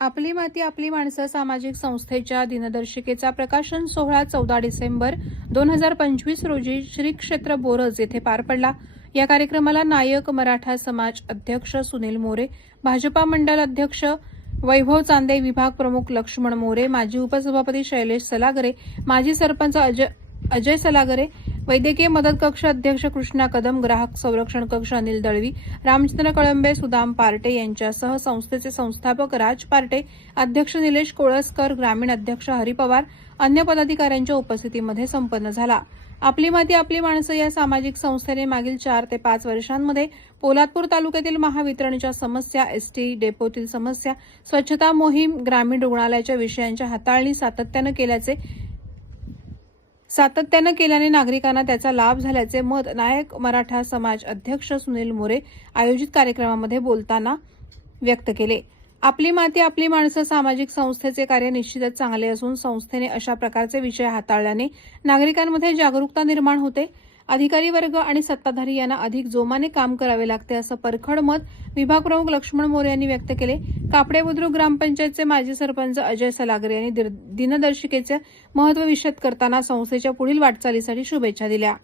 आपली माती आपली माणसं सामाजिक संस्थेच्या दिनदर्शिकेचा प्रकाशन सोहळा चौदा डिसेंबर दोन हजार पंचवीस रोजी श्री क्षेत्र बोरज येथे पार पडला. या कार्यक्रमाला नायक मराठा समाज अध्यक्ष सुनील मोरे भाजपा मंडल अध्यक्ष वैभव चांदे विभाग प्रमुख लक्ष्मण मोरे माजी उपसभापती शैलेश सलागरे माजी सरपंच अजय अजय सलागरे वैद्यकीय मदत कक्ष अध्यक्ष कृष्णा कदम ग्राहक संरक्षण कक्ष अनिल दळवी रामचंद्र कळंबे सुदाम पार्टे यांच्यासह संस्थेचे संस्थापक राज पार्टे अध्यक्ष निलेश कोळसकर ग्रामीण अध्यक्ष हरी पवार अन्य पदाधिकाऱ्यांच्या उपस्थितीमध्ये संपन्न झाला. आपली माती आपली माणसं या सामाजिक संस्थेने मागील चार ते पाच वर्षांमध्ये पोलादपूर तालुक्यातील महावितरणच्या समस्या एसटी डेपोतील समस्या स्वच्छता मोहीम ग्रामीण रुग्णालयाच्या विषयांच्या हाताळणी सातत्यानं केल्याचे सातत्यानं केल्याने नागरिकांना त्याचा लाभ झाल्याचे मत नायक मराठा समाज अध्यक्ष सुनील मोरे आयोजित कार्यक्रमामध्ये बोलताना व्यक्त केले. आपली माती आपली माणसं सामाजिक संस्थेचे कार्य निश्चितच चांगले असून संस्थेने अशा प्रकारचे विषय हाताळल्याने नागरिकांमध्ये जागरूकता निर्माण होते. अधिकारी वर्ग आणि सत्ताधारी यांना अधिक जोमाने काम करावे लागते असं परखड मत विभाग प्रमुख लक्ष्मण मोरे यांनी व्यक्त केले. कापडे बुद्रुक ग्रामपंचायतचे माजी सरपंच अजय सलागरे यांनी दिर- दिनदर्शिकेचे महत्त्व विशद करताना संस्थेच्या पुढील वाटचालीसाठी शुभेच्छा दिल्या.